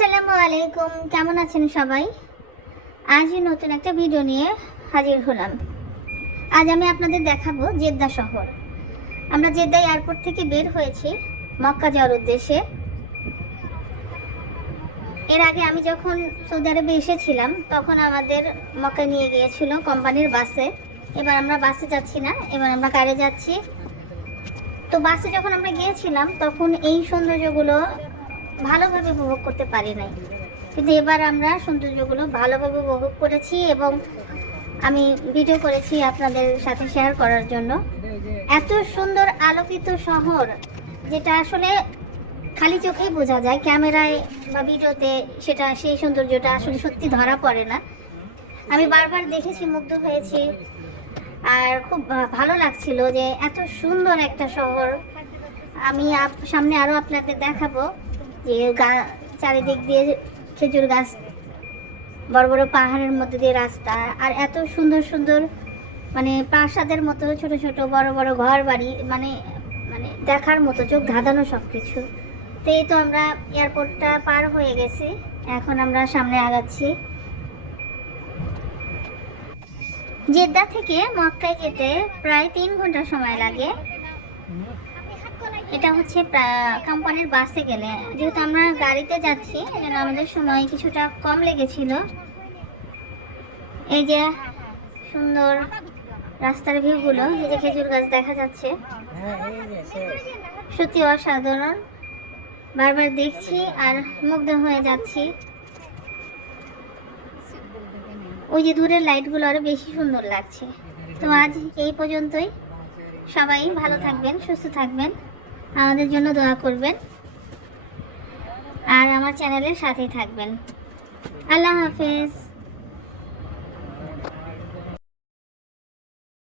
আসসালামু আলাইকুম। কেমন আছেন সবাই? আজই নতুন একটা ভিডিও নিয়ে হাজির হলাম। আজ আমি আপনাদের দেখাবো জেদ্দা শহর। আমরা জেদ্দা এয়ারপোর্ট থেকে বের হয়েছি মক্কা যাওয়ার উদ্দেশ্যে। এর আগে আমি যখন সৌদি আরবে এসেছিলাম, তখন আমাদের মক্কা নিয়ে গিয়েছিল কোম্পানির বাসে। এবার আমরা বাসে যাচ্ছি না, এবার আমরা কারে যাচ্ছি। তো বাসে যখন আমরা গিয়েছিলাম, তখন এই সৌন্দর্যগুলো ভালোভাবে উপভোগ করতে পারি নাই। কিন্তু এবার আমরা সৌন্দর্যগুলো ভালোভাবে উপভোগ করেছি এবং আমি ভিডিও করেছি আপনাদের সাথে শেয়ার করার জন্য। এত সুন্দর আলোকিত শহর, যেটা আসলে খালি চোখেই বোঝা যায়, ক্যামেরায় বা ভিডিওতে সেটা, সেই সৌন্দর্যটা আসলে সত্যি ধরা পড়ে না। আমি বারবার দেখেছি, মুগ্ধ হয়েছি। আর খুব ভালো লাগছিল যে এত সুন্দর একটা শহর। আমি সামনে আরও আপনাদের দেখাবো। যে গা, চারিদিক দিয়ে খেজুর গাছ, বড় বড় পাহাড়ের মধ্যে দিয়ে রাস্তা, আর এত সুন্দর সুন্দর মানে প্রাসাদের মতো ছোট ছোট বড় বড় ঘর বাড়ি মানে মানে দেখার মতো চোখ ধাঁধানো সব কিছু তো এই তো আমরা এয়ারপোর্টটা পার হয়ে গেছি। এখন আমরা সামনে আগাচ্ছি। জেদ্দা থেকে মক্কায় যেতে প্রায় তিন ঘণ্টা সময় লাগে। এটা হচ্ছে কোম্পানির বাসে গেলে। যেহেতু আমরা গাড়িতে যাচ্ছি, এজন্য আমাদের সময় কিছুটা কম লেগেছিল। এই যে সুন্দর রাস্তার ভিউগুলো, এই যে খেজুর গাছ দেখা যাচ্ছে। সত্যি অসাধারণ। বারবার দেখছি আর মুগ্ধ হয়ে যাচ্ছি। ওই যে দূরের লাইটগুলো আরও বেশি সুন্দর লাগছে। তো আজ এই পর্যন্তই। সবাই ভালো থাকবেন, সুস্থ থাকবেন। আমাদের জন্য দোয়া করবেন। আর আমার চ্যানেলের সাথেই থাকবেন। আল্লাহ হাফেজ।